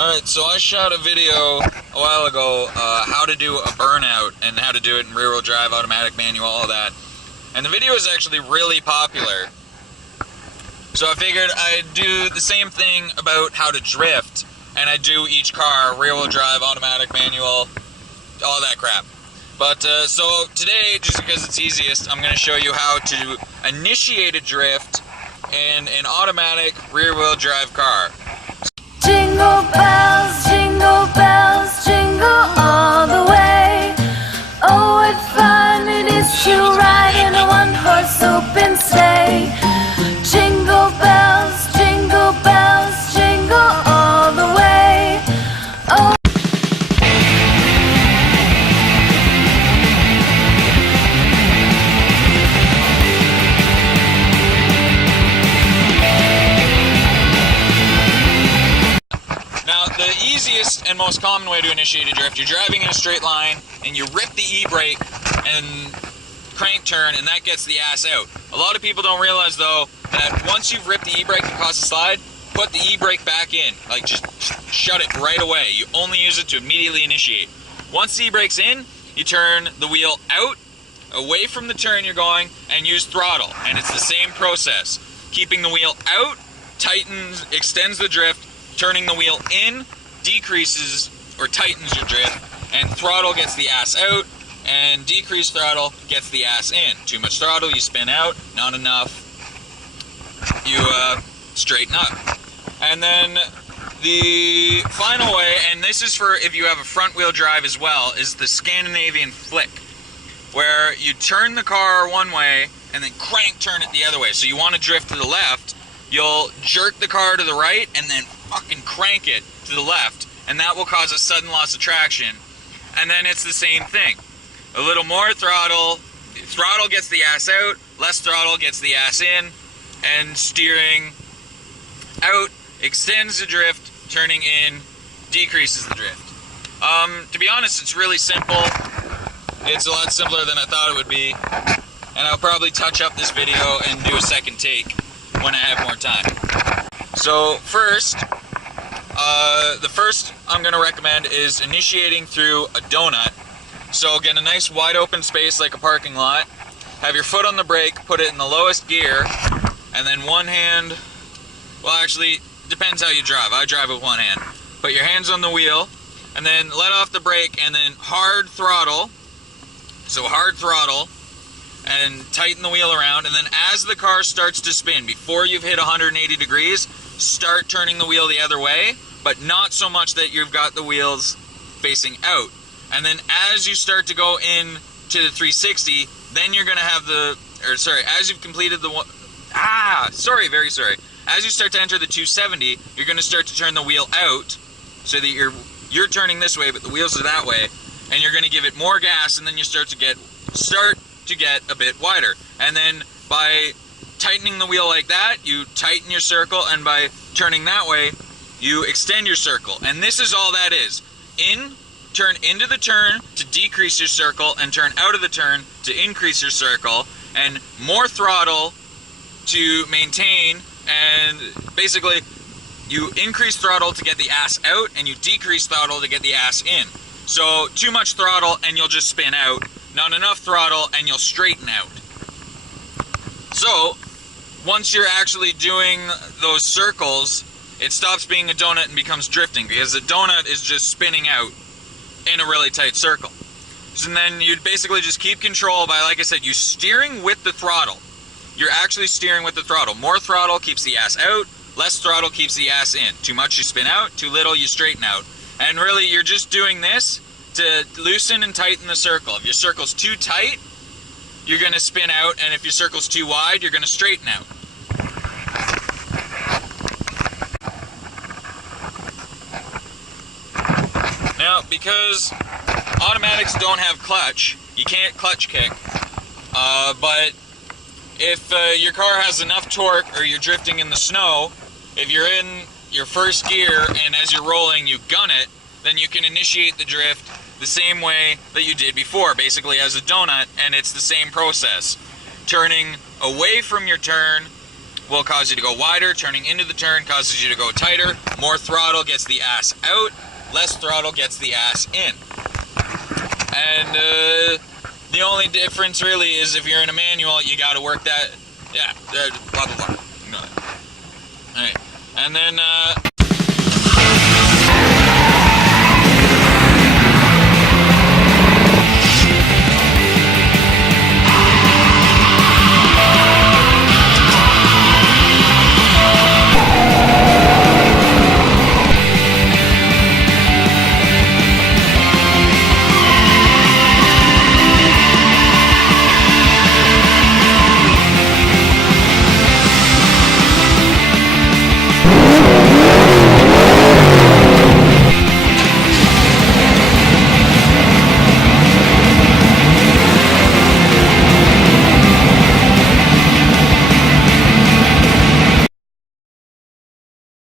Alright, so I shot a video a while ago, how to do a burnout and how to do it in rear-wheel drive, automatic, manual, all that. And the video is actually really popular. So I figured I'd do the same thing about how to drift, and I'd do each car, rear-wheel drive, automatic, manual, all that crap. But, so today, just because it's easiest, I'm going to show you how to initiate a drift in an automatic rear-wheel drive car. Jingle bells, jingle all the way. Oh, what fun it is to ride in a one-horse open sleigh. Jingle bells, jingle all the way. Oh. The easiest and most common way to initiate a drift, you're driving in a straight line and you rip the e-brake and crank turn, and that gets the ass out. A lot of people don't realize though that once you've ripped the e-brake and caused a slide, put the e-brake back in. Like, just shut it right away. You only use it to immediately initiate. Once the e-brake's in, you turn the wheel out, away from the turn you're going, and use throttle. And it's the same process. Keeping the wheel out tightens, extends the drift. Turning the wheel in decreases or tightens your drift, and throttle gets the ass out, and decreased throttle gets the ass in. Too much throttle, you spin out. Not enough, you straighten up. And then the final way, and this is for if you have a front wheel drive as well, is the Scandinavian flick, where you turn the car one way and then crank turn it the other way. So you want to drift to the left, you'll jerk the car to the right and then fucking crank it to the left, and that will cause a sudden loss of traction. And then it's the same thing. A little more throttle gets the ass out, less throttle gets the ass in, and steering out extends the drift, turning in decreases the drift. To be honest, it's really simple. It's a lot simpler than I thought it would be, and I'll probably touch up this video and do a second take when I have more time. So first, the first I'm going to recommend is initiating through a donut. So get a nice wide open space like a parking lot, have your foot on the brake, put it in the lowest gear, and then one hand, well actually, depends how you drive. I drive with one hand. Put your hands on the wheel, and then let off the brake, and then hard throttle. So hard throttle, and tighten the wheel around, and then as the car starts to spin, before you've hit 180 degrees, start turning the wheel the other way, but not so much that you've got the wheels facing out. And then as you start to go in to the 360, then you're going to have as you've completed the very sorry. As you start to enter the 270, you're going to start to turn the wheel out, so that you're turning this way, but the wheels are that way, and you're going to give it more gas, and then you start to get a bit wider. And then by tightening the wheel like that, you tighten your circle, and by turning that way, you extend your circle. And this is all that is. Turn into the turn to decrease your circle, and turn out of the turn to increase your circle, and more throttle to maintain, and basically you increase throttle to get the ass out, and you decrease throttle to get the ass in. So too much throttle and you'll just spin out, not enough throttle and you'll straighten out. So once you're actually doing those circles, it stops being a donut and becomes drifting, because a donut is just spinning out in a really tight circle. So then you'd basically just keep control by, like I said, you steering with the throttle. You're actually steering with the throttle. More throttle keeps the ass out, less throttle keeps the ass in. Too much you spin out, too little you straighten out. And really you're just doing this to loosen and tighten the circle. If your circle's too tight, you're going to spin out, and if your circle's too wide, you're going to straighten out. Now, because automatics don't have clutch, you can't clutch kick, but if your car has enough torque, or you're drifting in the snow, if you're in your first gear and as you're rolling you gun it, then you can initiate the drift the same way that you did before, basically as a donut, and it's the same process. Turning away from your turn will cause you to go wider. Turning into the turn causes you to go tighter. More throttle gets the ass out. Less throttle gets the ass in. And the only difference really is if you're in a manual, you got to work that. Yeah, blah blah blah. All right, and then